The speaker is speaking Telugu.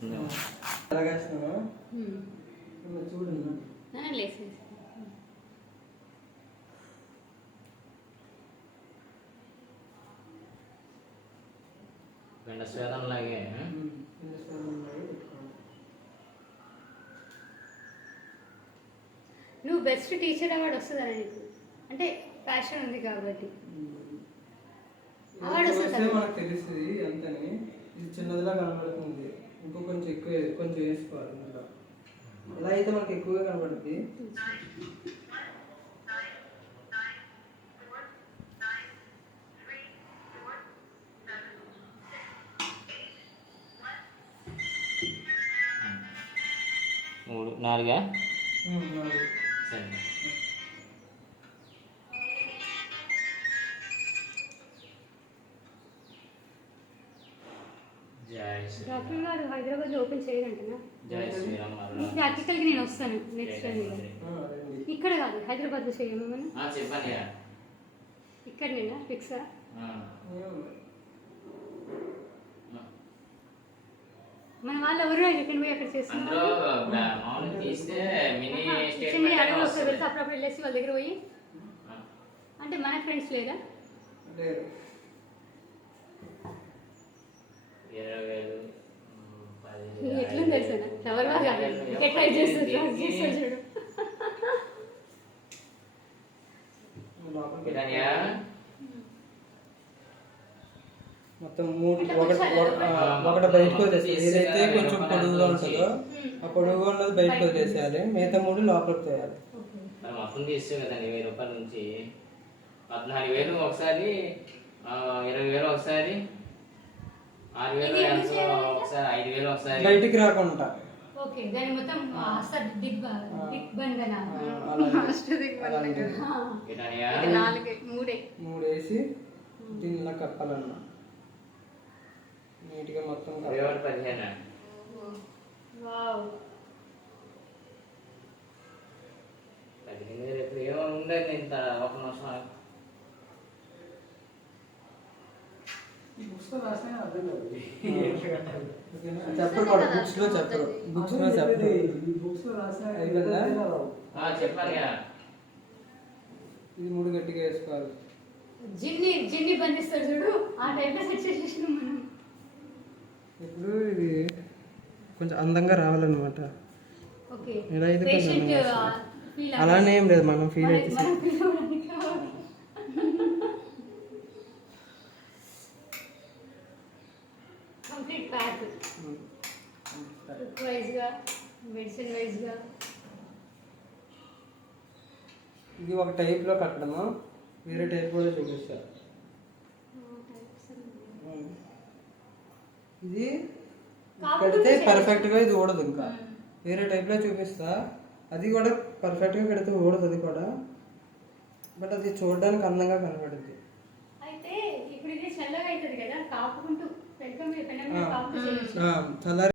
చూడండి స్వేదంలాగే నువ్వు బెస్ట్ టీచర్ అవార్డు వస్తుందా నీకు? అంటే ప్యాషన్ ఉంది కాబట్టి అవార్డు వస్తుంది మనకు తెలుస్తుంది అంతని. ఇది చిన్నదిలా కనబడుతుంది, ఇంకో కొంచెం ఎక్కువ కొంచెం వేసుకోవాలి. ఇలా అయితే మనకు ఎక్కువగా కనబడుతుంది. మూడు నాలుగా సరే. డాక్టర్ గారు హైదరాబాద్ లో ఓపెన్ చేయరంటనా? ఈ ఆర్టికల్కి నేను వస్తాను నెక్స్ట్ టైం. ఇక్కడ కాదు, హైదరాబాద్ లో చేయమని చెప్పండి. ఇక్కడ నేనా ఫిక్సా? మన వాళ్ళు ఎవరు ఇక్కడ పోయి అక్కడ చేస్తున్నారు. అప్పుడప్పుడు వెళ్ళేసి వాళ్ళ దగ్గర పోయి అంటే మన ఫ్రెండ్స్ లేదా? ఎట్లుంది తెలుసా ఫ్లవర్ బాగా ట్రై చేస్తారు చూడు. మొత్తం మూడు ఒకటి బయటకు వదిలేసి, ఏదైతే కొంచెం పొడుగుగా ఉంటుందో ఆ పొడుగుగా ఉన్నది బయటకు వదిలేసేయాలి, మిగతా మూడు లోపలికి తేయాలి. మొత్తం తీస్తే కదండి 1000 రూపాయల నుంచి 14,000 ఒకసారి, 20,000 ఒకసారి, 6,000 ఒకసారి, 5,000 ఒకసారి బయటికి రాకుండా. ఓకే, దాని మొత్తం మూడు వేసి దీనిలో కప్పాలన్నా నీట్గా మొత్తం 15. రేపు ఏమో ఉండదు ఇంత ఒక నిమిషం. చెప్పరు, బుక్స్ లో చెప్పరు, బుక్స్ లో చెప్పరు. చెప్పాలి. ఇది మూడు గట్టిగా వేసుకోవాలి. జిన్ని బంధిస్తాడు చూడు, ఆ టైంలో సెట్ చేసేసినాం మనం. ఇప్పుడు ఇది కొంచెం అందంగా రావాలన్నమాట. ఇలా అయితే కొంచెం అలానే ఏం లేదు, మనం ఫీల్ అయితే కంప్లీట్ ప్యాక్ వైజ్గా మెడిసిన్ వైజ్గా. ఇది ఒక టైప్లో కట్టడము, వేరే టైప్ కూడా చూపిస్తారు. ఇది కడితే పర్ఫెక్ట్గా ఇది ఊడదు, ఇంకా వేరే టైప్లో చూపిస్తా. అది కూడా పర్ఫెక్ట్గా కడితే ఊడదు అది కూడా, బట్ అది చూడడానికి అందంగా కనబడుద్ది. అయితే ఇప్పుడు ఇది చల్లగా అవుతుంది కదా, కాపుకుంటూ చల్లారి